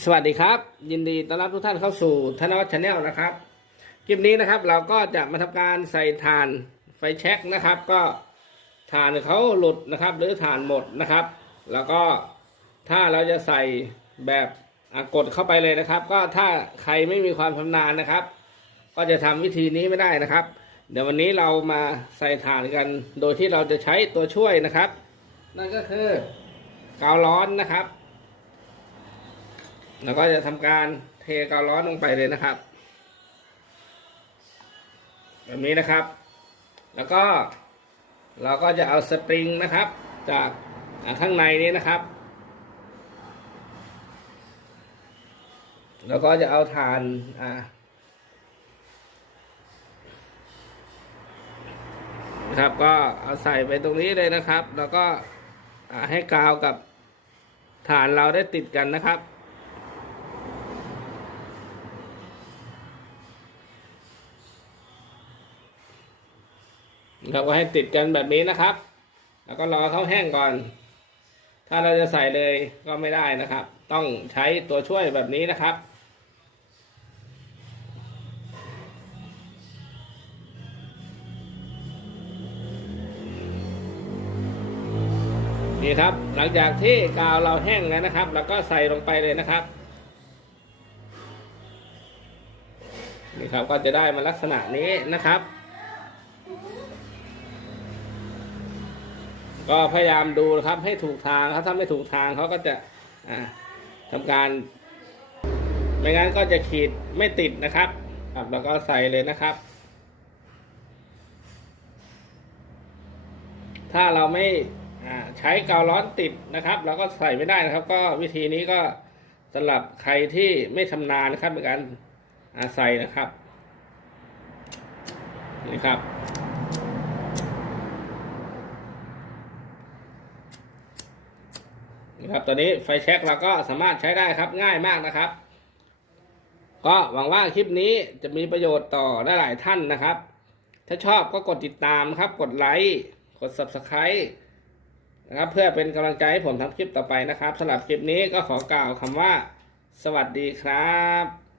สวัสดีครับ ยินดีต้อนรับทุกท่านเข้าสู่ธนวัฒน์ชาแนลนะครับคลิปนี้นะครับ เราก็จะมาทำการใส่ถ่านไฟแช็กนะครับ ก็ถ่านเขาหลุดนะครับ หรือถ่านหมดนะครับ แล้วก็ถ้าเราจะใส่แบบกดเข้าไปเลยนะครับ ก็ถ้าใครไม่มีความชำนาญนะครับ ก็จะทำวิธีนี้ไม่ได้นะครับ เดี๋ยววันนี้เรามาใส่ถ่านกัน โดยที่เราจะใช้ตัวช่วยนะครับ นั่นก็คือกาวร้อนนะครับ แล้วก็จะทำการเทกาวร้อนลงไปเลยนะครับ แบบนี้นะครับ แล้วก็เราก็จะเอาสปริงนะครับ จากข้างในนี้นะครับ แล้วก็จะเอาถ่านอ่านะครับก็เอาใส่ไปตรงนี้เลยนะครับ แล้วก็ให้กาวกับฐานเราได้ติดกันนะครับ เราก็ให้ติดกันแบบนี้นะครับ แล้วก็รอเขาแห้งก่อน ถ้าเราจะใส่เลยก็ไม่ได้นะครับ ต้องใช้ตัวช่วยแบบนี้นะครับนี่ครับ หลังจากที่กาวเราแห้งแล้วนะครับเราก็ใส่ลงไปเลยนะครับนี่ครับก็จะได้มาลักษณะนี้นะครับ ก็พยายามดูนะครับให้ถูกทางครับถ้าไม่ถูกทางเขาก็จะอ่าทำการ ไม่งั้นก็จะขีดไม่ติดนะครับครับแล้วก็ใส่เลยนะครับ ถ้าเราไม่ใช้กาวร้อนติดนะครับเราก็ใส่ไม่ได้นะครับ ก็วิธีนี้ก็สำหรับใครที่ไม่ชำนาญนะครับในการใส่นะครับนี่ครับ นะครับตอนนี้ไฟแช็กเราก็สามารถใช้ได้ครับง่ายมากนะครับ ก็หวังว่าคลิปนี้จะมีประโยชน์ต่อได้หลายท่านนะครับ ถ้าชอบก็กดติดตามครับ กดไลค์กด subscribe นะครับ เพื่อเป็นกำลังใจให้ผมทำคลิปต่อไปนะครับสำหรับคลิปนี้ก็ขอกล่าวคำว่า สวัสดีครับ